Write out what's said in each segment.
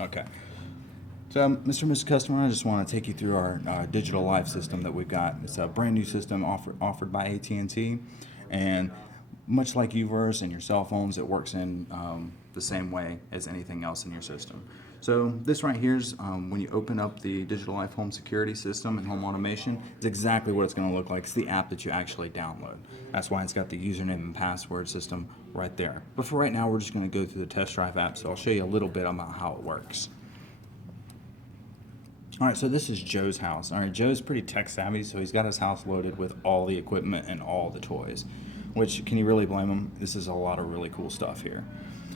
Okay. So, Mr. and Mrs. Customer, I just want to take you through our digital life system that we've got. It's a brand new system offered by AT&T, and much like UVerse and your cell phones, it works in the same way as anything else in your system. So this right here is when you open up the Digital Life Home Security System and Home Automation, it's exactly what it's going to look like. It's the app that you actually download. That's why it's got the username and password system right there. But for right now, we're just going to go through the test drive app, so I'll show you a little bit about how it works. All right, so this is Joe's house. All right, Joe's pretty tech savvy, so he's got his house loaded with all the equipment and all the toys, which, can you really blame him? This is a lot of really cool stuff here.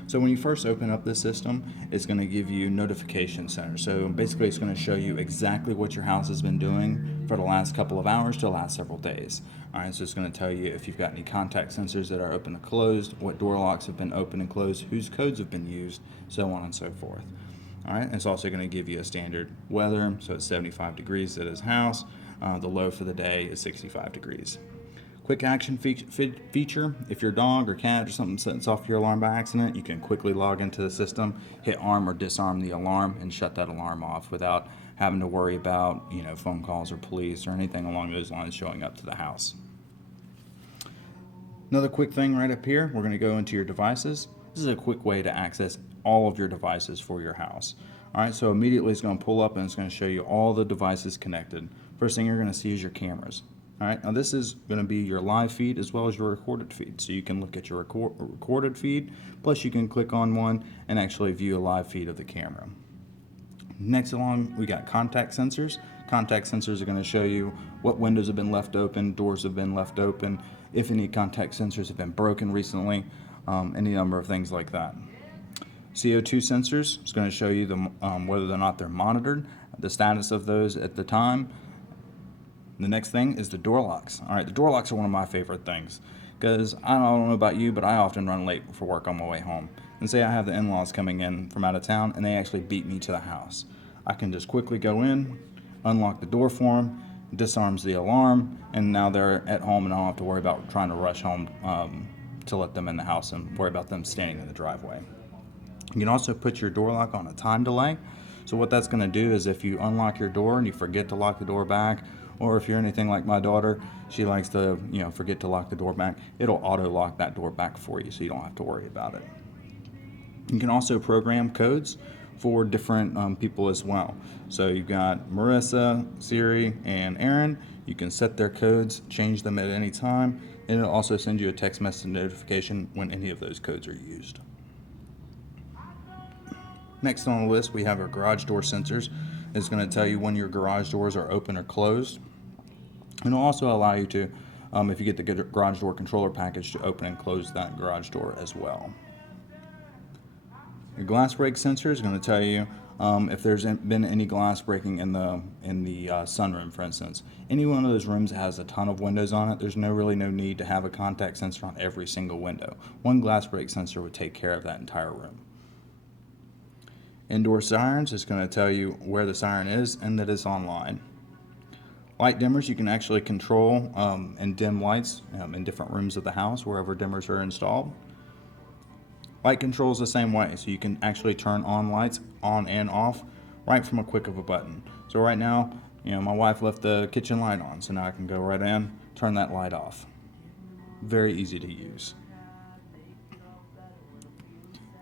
So when you first open up this system, it's going to give you notification center. So basically it's going to show you exactly what your house has been doing for the last couple of hours to the last several days. All right, so it's going to tell you if you've got any contact sensors that are open or closed, what door locks have been open and closed, whose codes have been used, so on and so forth. All right, it's also going to give you a standard weather, so it's 75 degrees at his house. The low for the day is 65 degrees. Quick action feature, if your dog or cat or something sets off your alarm by accident, you can quickly log into the system, hit arm or disarm the alarm, and shut that alarm off without having to worry about phone calls or police or anything along those lines showing up to the house. Another quick thing right up here, we're going to go into your devices. This is a quick way to access all of your devices for your house. All right, so immediately it's going to pull up and it's going to show you all the devices connected. First thing you're going to see is your cameras. All right, now this is going to be your live feed as well as your recorded feed. So you can look at your recorded feed, plus you can click on one and actually view a live feed of the camera. Next along, we got contact sensors. Contact sensors are going to show you what windows have been left open, doors have been left open, if any contact sensors have been broken recently, any number of things like that. CO2 sensors is going to show you whether or not they're monitored, the status of those at the time. The next thing is the door locks. All right, the door locks are one of my favorite things because I don't know about you, but I often run late for work on my way home. And say I have the in-laws coming in from out of town and they actually beat me to the house. I can just quickly go in, unlock the door for them, disarms the alarm, and now they're at home and I don't have to worry about trying to rush home to let them in the house and worry about them standing in the driveway. You can also put your door lock on a time delay. So what that's going to do is if you unlock your door and you forget to lock the door back, or if you're anything like my daughter, she likes to forget to lock the door back, it'll auto lock that door back for you so you don't have to worry about it. You can also program codes for different people as well. So you've got Marissa, Siri, and Aaron. You can set their codes, change them at any time, and it'll also send you a text message notification when any of those codes are used. Next on the list, we have our garage door sensors. It's going to tell you when your garage doors are open or closed. And it'll also allow you to, if you get the garage door controller package, to open and close that garage door as well. Your glass break sensor is going to tell you if there's been any glass breaking in the sunroom, for instance. Any one of those rooms that has a ton of windows on it, there's really no need to have a contact sensor on every single window. One glass break sensor would take care of that entire room. Indoor sirens is going to tell you where the siren is and that it's online. Light dimmers, you can actually control and dim lights in different rooms of the house wherever dimmers are installed. Light control is the same way, so you can actually turn on lights on and off right from a click of a button. So right now, my wife left the kitchen light on, so now I can go right in, turn that light off. Very easy to use.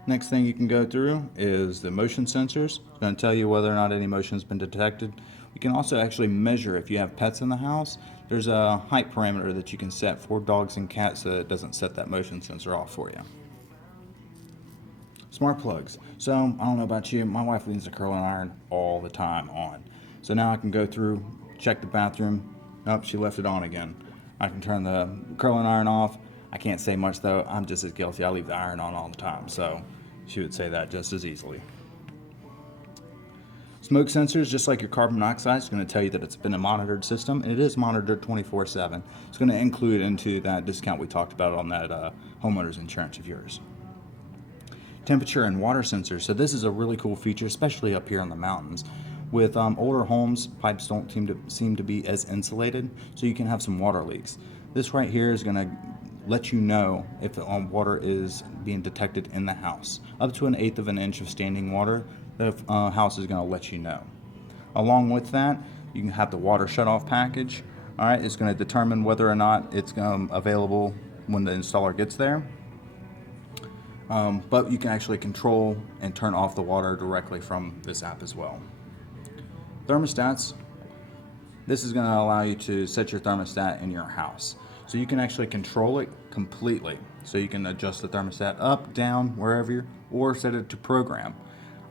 Next thing you can go through is the motion sensors. It's going to tell you whether or not any motion has been detected. You can also actually measure if you have pets in the house. There's a height parameter that you can set for dogs and cats so that it doesn't set that motion sensor off for you. Smart plugs. So I don't know about you, my wife leaves the curling iron all the time on. So now I can go through, check the bathroom. Oh, she left it on again. I can turn the curling iron off. I can't say much though. I'm just as guilty. I leave the iron on all the time. So she would say that just as easily. Smoke sensors, just like your carbon monoxide, is going to tell you that it's been a monitored system, and it is monitored 24/7. It's going to include into that discount we talked about on that homeowner's insurance of yours. Temperature and water sensors. So this is a really cool feature, especially up here in the mountains. With older homes, pipes don't seem to be as insulated, so you can have some water leaks. This right here is going to let you know if water is being detected in the house. Up to 1/8 of an inch of standing water, the house is going to let you know. Along with that, you can have the water shut-off package. All right, it's going to determine whether or not it's available when the installer gets there. But you can actually control and turn off the water directly from this app as well. Thermostats. This is going to allow you to set your thermostat in your house. So you can actually control it completely. So you can adjust the thermostat up, down, wherever you're, or set it to program.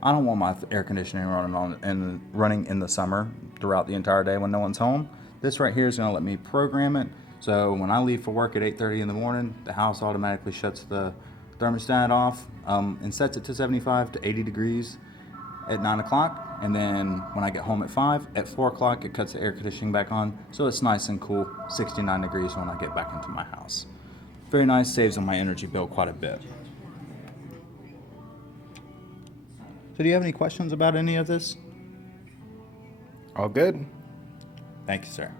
I don't want my air conditioning running in the summer throughout the entire day when no one's home. This right here is going to let me program it. So when I leave for work at 8:30 in the morning, the house automatically shuts the thermostat off and sets it to 75 to 80 degrees at 9 o'clock. And then when I get home at 5, at 4 o'clock, it cuts the air conditioning back on. So it's nice and cool, 69 degrees when I get back into my house. Very nice, saves on my energy bill quite a bit. So do you have any questions about any of this? All good. Thank you, sir.